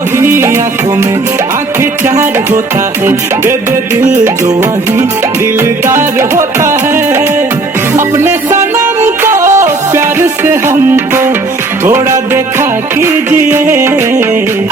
ही आंखों में आंखें चार होता है, दे दे दिल जो वही दिलदार होता है। अपने सनम को प्यार से हमको थोड़ा देखा कीजिए।